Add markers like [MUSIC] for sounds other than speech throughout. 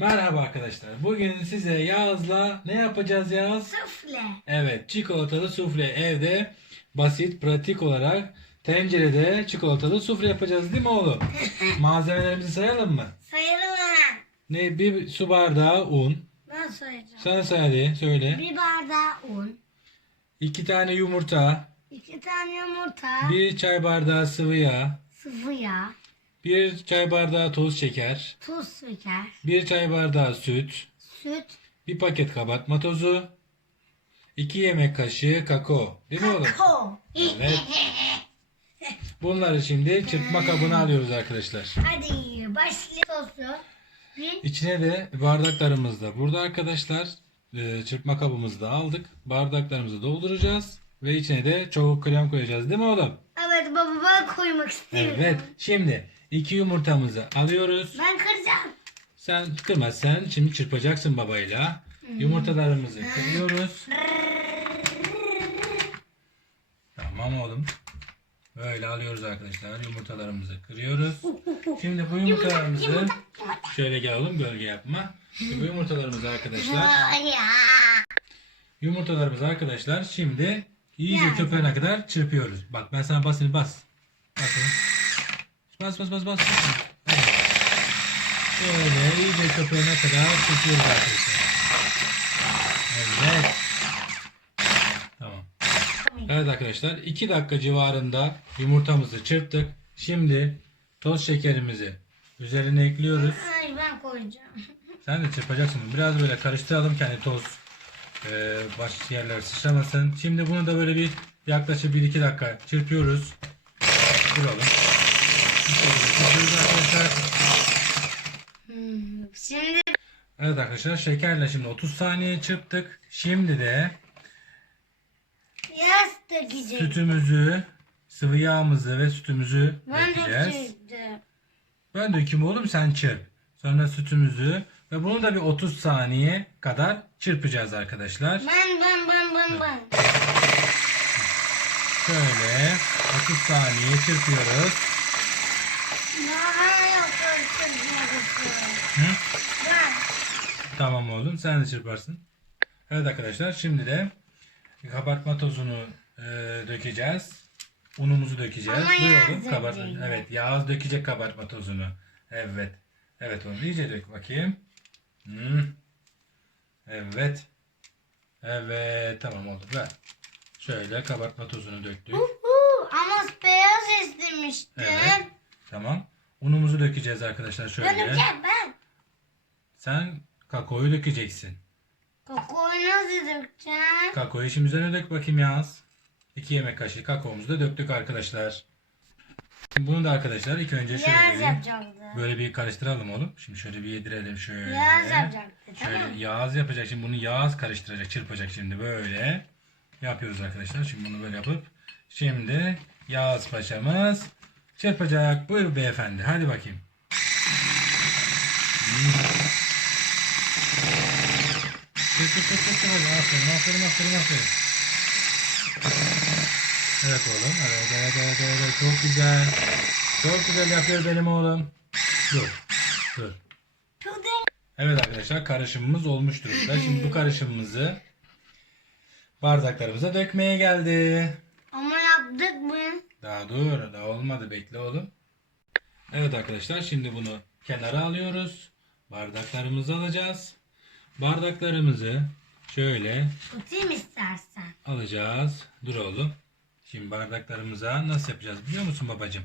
Merhaba arkadaşlar. Bugün size Yağız'la ne yapacağız Yağız? Sufle. Evet, çikolatalı sufle evde basit, pratik olarak tencerede çikolatalı sufle yapacağız değil mi oğlum? [LAUGHS] Malzemelerimizi sayalım mı? Sayalım hemen. Ne? Bir su bardağı un. Ben sayacağım. Sen say hadi söyle. Bir bardağı un. İki tane yumurta. iki tane yumurta. Bir çay bardağı sıvı yağ. Sıvı yağ. Bir çay bardağı toz şeker. Tuz şeker. Bir çay bardağı süt. Süt. Bir paket kabartma tozu. iki yemek kaşığı kakao. Değil mi oğlum? Kakao. Evet. Bunları şimdi çırpma kabına alıyoruz arkadaşlar. Hadi başlayalım sosu. Bir. İçine de bardaklarımız da burada arkadaşlar. Ee, çırpma kabımızı da aldık. Bardaklarımızı dolduracağız. Ve içine de çoğu krem koyacağız değil mi oğlum? Evet baba ben koymak istiyorum. Evet. Şimdi iki yumurtamızı alıyoruz. Ben kıracağım. Sen kırma sen şimdi çırpacaksın babayla. Yumurtalarımızı kırıyoruz. Tamam oğlum. Böyle alıyoruz arkadaşlar. Yumurtalarımızı kırıyoruz. Şimdi bu yumurtalarımızı şöyle gel oğlum gölge yapma. Şimdi bu yumurtalarımızı arkadaşlar yumurtalarımızı arkadaşlar şimdi iyice köpüğüne kadar çırpıyoruz. Bak ben sana basını bas. Bas oğlum. Bas bas bas bas. Böyle iyice köpüğüne kadar çırpıyoruz arkadaşlar. Evet. Tamam. Evet arkadaşlar 2 dakika civarında yumurtamızı çırptık. Şimdi toz şekerimizi üzerine ekliyoruz. Ay ben koyacağım. Sen de çırpacaksın. Biraz böyle karıştıralım kendi toz e, baş yerler sıçramasın. Şimdi bunu da böyle bir yaklaşık 1-2 dakika çırpıyoruz. Duralım. Şimdi Evet arkadaşlar şekerle şimdi 30 saniye çırptık. Şimdi de dökeceğim. sütümüzü, sıvı yağımızı ve sütümüzü Ben dökeceğiz. dökecektim. Ben dökeyim oğlum sen çırp. Sonra sütümüzü ve bunu da bir 30 saniye kadar çırpacağız arkadaşlar. Ben ben ben ben ben. Şöyle 30 saniye çırpıyoruz. Ben yapıyorum. Hı? Ben. Tamam oğlum sen de çırparsın. Evet arkadaşlar şimdi de kabartma tozunu e, dökeceğiz. Unumuzu dökeceğiz. Ama Buyur Yağız oğlum kabartma. dökecek. Evet Yağız dökecek kabartma tozunu. Evet. Evet oğlum iyice dök bakayım. Hmm. Evet. Evet tamam oldu. Ver. Şöyle kabartma tozunu döktük. Uhu, ama beyaz istemiştim. Evet. Tamam. Unumuzu dökeceğiz arkadaşlar şöyle. dökeceğim ben. Sen kakaoyu dökeceksin. Kokoyu nasıl dökeceğim? Kakaoyu şimdi üzerine dök bakayım Yağız. 2 yemek kaşığı kakaomuzu da döktük arkadaşlar. Bunu da arkadaşlar ilk önce şöyle Yaz bir, yapacaktı. böyle bir karıştıralım oğlum. Şimdi şöyle bir yedirelim şöyle. Yaz yapacaktı Şöyle tamam? Yağız yapacak. Şimdi bunu Yağız karıştıracak, çırpacak şimdi böyle. Yapıyoruz arkadaşlar. Şimdi bunu böyle yapıp şimdi Yağız paşamız çırpacak. Buyur beyefendi. Hadi bakayım. Çırp çırp çırp çırp çırp. Aferin aferin aferin aferin. Evet oğlum. Evet evet evet evet. Çok güzel. Çok güzel yapıyor benim oğlum. Dur. Dur. Evet arkadaşlar karışımımız olmuş durumda. Şimdi bu karışımımızı bardaklarımıza dökmeye geldi. ama yaptık mı? Daha dur. Daha olmadı. Bekle oğlum. Evet arkadaşlar şimdi bunu kenara alıyoruz. Bardaklarımızı alacağız. Bardaklarımızı şöyle Tutayım istersen. alacağız. Dur oğlum. Şimdi bardaklarımıza nasıl yapacağız biliyor musun babacığım?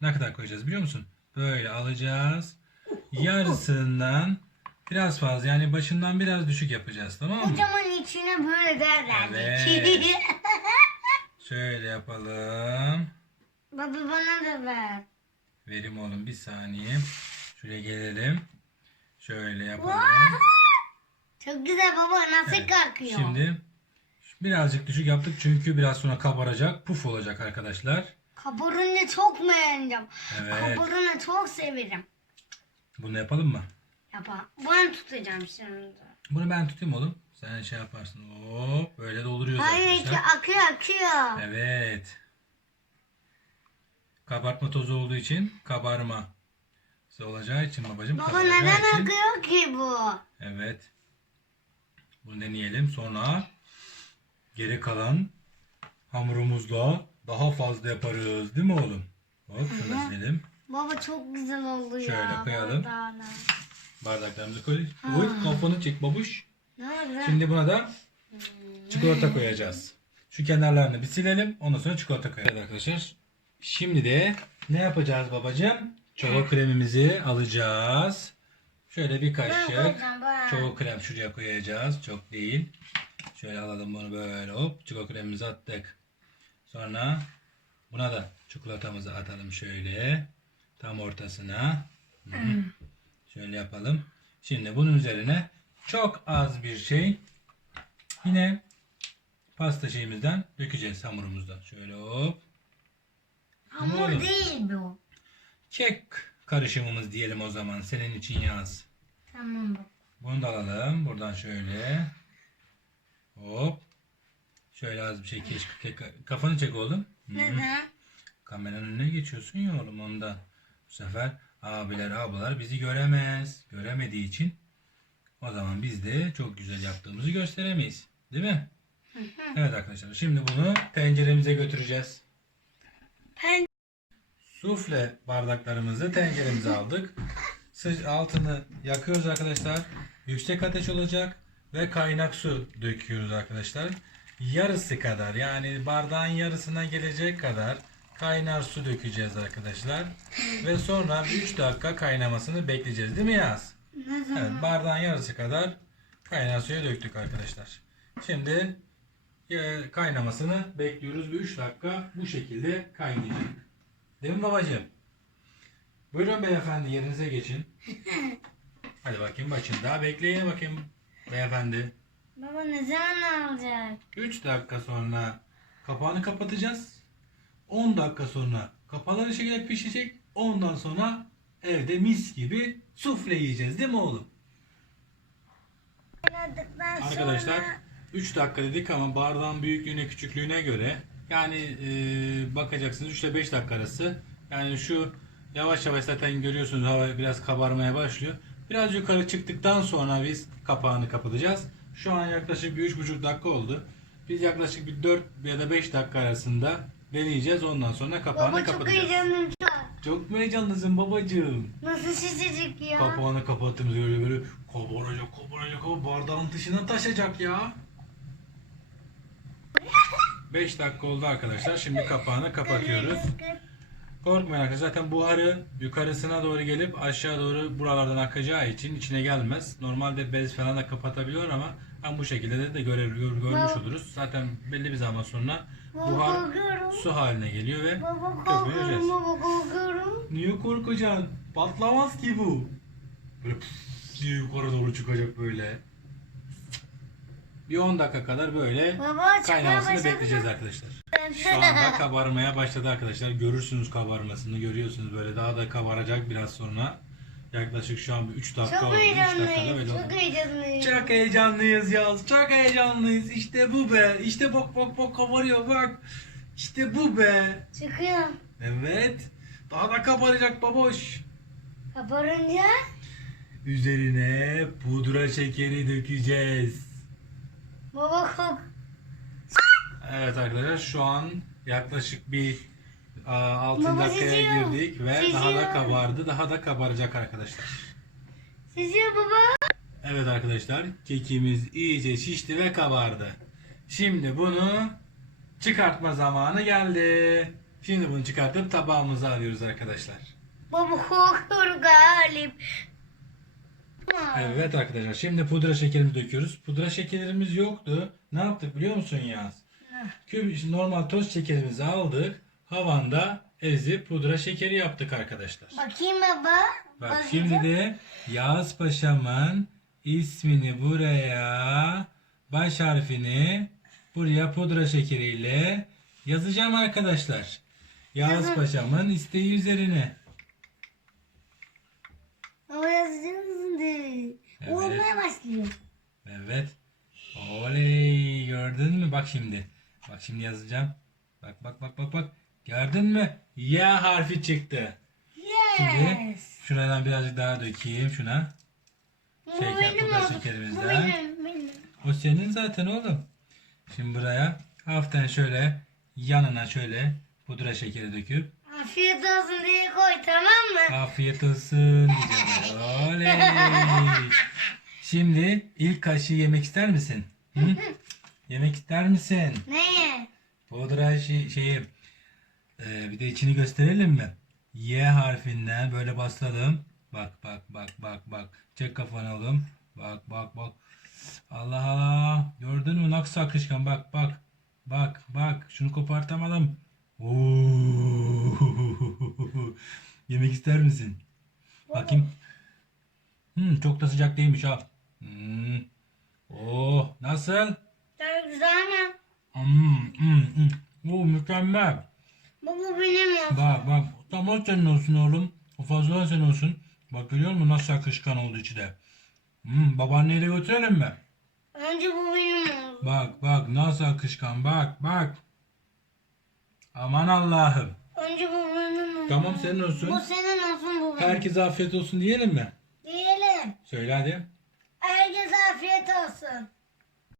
Ne kadar koyacağız biliyor musun? Böyle alacağız. Yarısından biraz fazla yani başından biraz düşük yapacağız tamam mı? Kocaman içine böyle derler. Evet. [LAUGHS] Şöyle yapalım. Baba bana da ver. Verim oğlum bir saniye. Şuraya gelelim. Şöyle yapalım. Çok güzel baba nasıl Evet. kalkıyor? Şimdi birazcık düşük yaptık çünkü biraz sonra kabaracak. Puf olacak arkadaşlar. Kaburunu çok beğendim. Evet. Kaburunu çok severim. Bunu yapalım mı? Yapalım. Ben tutacağım şimdi. Bunu ben tutayım oğlum. Sen şey yaparsın. Hop böyle dolduruyoruz Hayır ki arkadaşlar. akıyor akıyor. Evet. Kabartma tozu olduğu için kabarma olacağı için babacığım Baba neden için. akıyor ki bu? Evet. Bunu deneyelim. Sonra geri kalan hamurumuzla daha fazla yaparız. Değil mi oğlum? Hop şunu silelim. Baba çok güzel oldu ya. Şöyle koyalım. bardağına. Bardaklarımızı koy. Koy kafanı çek babuş. Nerede? Şimdi buna da çikolata koyacağız. Şu kenarlarını bir silelim. Ondan sonra çikolata koyacağız Evet arkadaşlar. Şimdi de ne yapacağız babacığım? Çoko kremimizi alacağız. Şöyle bir kaşık. Çoko krem şuraya koyacağız. Çok değil. Şöyle alalım bunu böyle hop. Çoko kremimizi attık. Sonra buna da çikolatamızı atalım şöyle. Tam ortasına. Hı hı. Şöyle yapalım. Şimdi bunun üzerine çok az bir şey yine pasta şeyimizden dökeceğiz hamurumuzdan. Şöyle hop. Hamur değil bu. Kek karışımımız diyelim o zaman. Senin için yaz. Tamam baba. Bunu da alalım. Buradan şöyle. Hop. Şöyle az bir şey keş, kafanı çek oğlum. Hı. Neden? Kameranın önüne geçiyorsun ya oğlum ondan. Bu sefer abiler ablalar bizi göremez. Göremediği için o zaman biz de çok güzel yaptığımızı gösteremeyiz. Değil mi? Evet arkadaşlar şimdi bunu tenceremize götüreceğiz. Ben Sufle bardaklarımızı tenceremize aldık. Sıç altını yakıyoruz arkadaşlar. Yüksek ateş olacak ve kaynak su döküyoruz arkadaşlar. Yarısı kadar yani bardağın yarısına gelecek kadar kaynar su dökeceğiz arkadaşlar. ve sonra 3 dakika kaynamasını bekleyeceğiz değil mi Yaz? ne zaman? Evet bardağın yarısı kadar kaynar suya döktük arkadaşlar. Şimdi e, kaynamasını bekliyoruz ve 3 dakika bu şekilde kaynayacak. Değil mi babacığım? Buyurun beyefendi yerinize geçin. Hadi bakayım başında bekleyin bakayım beyefendi. Baba ne zaman alacak? 3 dakika sonra kapağını kapatacağız. 10 dakika sonra kapalı şekilde pişecek. Ondan sonra evde mis gibi sufle yiyeceğiz değil mi oğlum? Oynadıktan Arkadaşlar sonra 3 dakika dedik ama bardağın büyüklüğüne küçüklüğüne göre yani e, bakacaksınız 3 ile 5 dakika arası. Yani şu yavaş yavaş zaten görüyorsunuz hava biraz kabarmaya başlıyor. Biraz yukarı çıktıktan sonra biz kapağını kapatacağız. Şu an yaklaşık bir 3,5 dakika oldu. Biz yaklaşık bir 4 ya da 5 dakika arasında deneyeceğiz. Ondan sonra kapağını Baba çok kapatacağız. heyecanlıyım. Çok mu heyecanlısın babacığım? Nasıl şişecek ya? Kapağını kapattığımız böyle böyle kabaracak kabaracak ama bardağın dışına taşacak ya. [LAUGHS] 5 dakika oldu arkadaşlar. Şimdi kapağını kapatıyoruz. Korkmayın arkadaşlar. Zaten buharı yukarısına doğru gelip aşağı doğru buralardan akacağı için içine gelmez. Normalde bez falan da kapatabiliyor ama ben bu şekilde de, de göre, gör- görmüş oluruz. Zaten belli bir zaman sonra buhar su haline geliyor ve köpüreceğiz. Niye korkacaksın? Patlamaz ki bu. Böyle diye yukarı doğru çıkacak böyle. Bir 10 dakika kadar böyle Baba kaynamasını bekleyeceğiz arkadaşlar. Şu anda kabarmaya başladı arkadaşlar. Görürsünüz kabarmasını. Görüyorsunuz böyle daha da kabaracak biraz sonra. Yaklaşık şu an bir 3 dakika Çok oldu. 3 dakikada heyecanlıyım. böyle oldu. Çok heyecanlıyım. Çok heyecanlıyız Yaz. Çok heyecanlıyız. İşte bu be. İşte bak bak bak kabarıyor bak. İşte bu be. Çıkıyor. Evet. Daha da kabaracak baboş. Kabarınca Üzerine pudra şekeri dökeceğiz. baba kork. Evet arkadaşlar şu an yaklaşık bir a, 6 Baba dakikaya şişiyor. girdik ve daha da kabardı. Daha da kabaracak arkadaşlar. Şişiyor baba. Evet arkadaşlar kekimiz iyice şişti ve kabardı. Şimdi bunu çıkartma zamanı geldi. Şimdi bunu çıkartıp tabağımıza alıyoruz arkadaşlar. Baba korkuyorum galip. Evet arkadaşlar şimdi pudra şekerimizi döküyoruz. Pudra şekerimiz yoktu. Ne yaptık biliyor musun Yaz? Küp normal toz şekerimizi aldık. Havanda ezip pudra şekeri yaptık arkadaşlar. Bakayım baba. Bak Bakacağım. şimdi de Yağız Paşa'mın ismini buraya baş harfini buraya pudra şekeriyle yazacağım arkadaşlar. Yağız. Paşa'mın isteği üzerine. Baba yazacağız şimdi. Evet. Olmaya başlıyor. Evet. Oley gördün mü? Bak şimdi. Bak şimdi yazacağım. Bak bak bak bak bak. Gördün mü? Y harfi çıktı. Şimdi şuradan birazcık daha dökeyim şuna. Bu Şeker, benim pudra şekerimizden. Bu benim, benim. O senin zaten oğlum. Şimdi buraya hafiften şöyle yanına şöyle pudra şekeri döküp Afiyet olsun diye koy tamam mı? afiyet olsun diyeceğim. [LAUGHS] Oley. Şimdi ilk kaşığı yemek ister misin? Hı? [LAUGHS] Yemek ister misin? Neye? Pudra şey, şeyi e, bir de içini gösterelim mi? Y harfinden böyle basalım. Bak bak bak bak bak. Çek kafanı oğlum. Bak bak bak. Allah Allah. Gördün mü nasıl akışkan? Bak bak. Bak bak. Şunu kopartamadım. Oo. [LAUGHS] Yemek ister misin? Bakayım. Hmm, çok da sıcak değilmiş ha. Hmm. Oh, nasıl? Çok güzel mi? Hmm, hmm, hmm. Bu mükemmel. Bu, bu benim olsun. Bak bak. Tamam senin olsun oğlum. O fazladan senin olsun. Bak görüyor musun nasıl akışkan oldu içi de. Hmm, babaanneyi de götürelim mi? Önce bu benim olsun. Bak bak nasıl akışkan bak bak. Aman Allah'ım. Önce bu benim olsun. Tamam senin olsun. Bu senin olsun bu benim. Herkese afiyet olsun diyelim mi? Diyelim. Söyle hadi. Herkese afiyet olsun.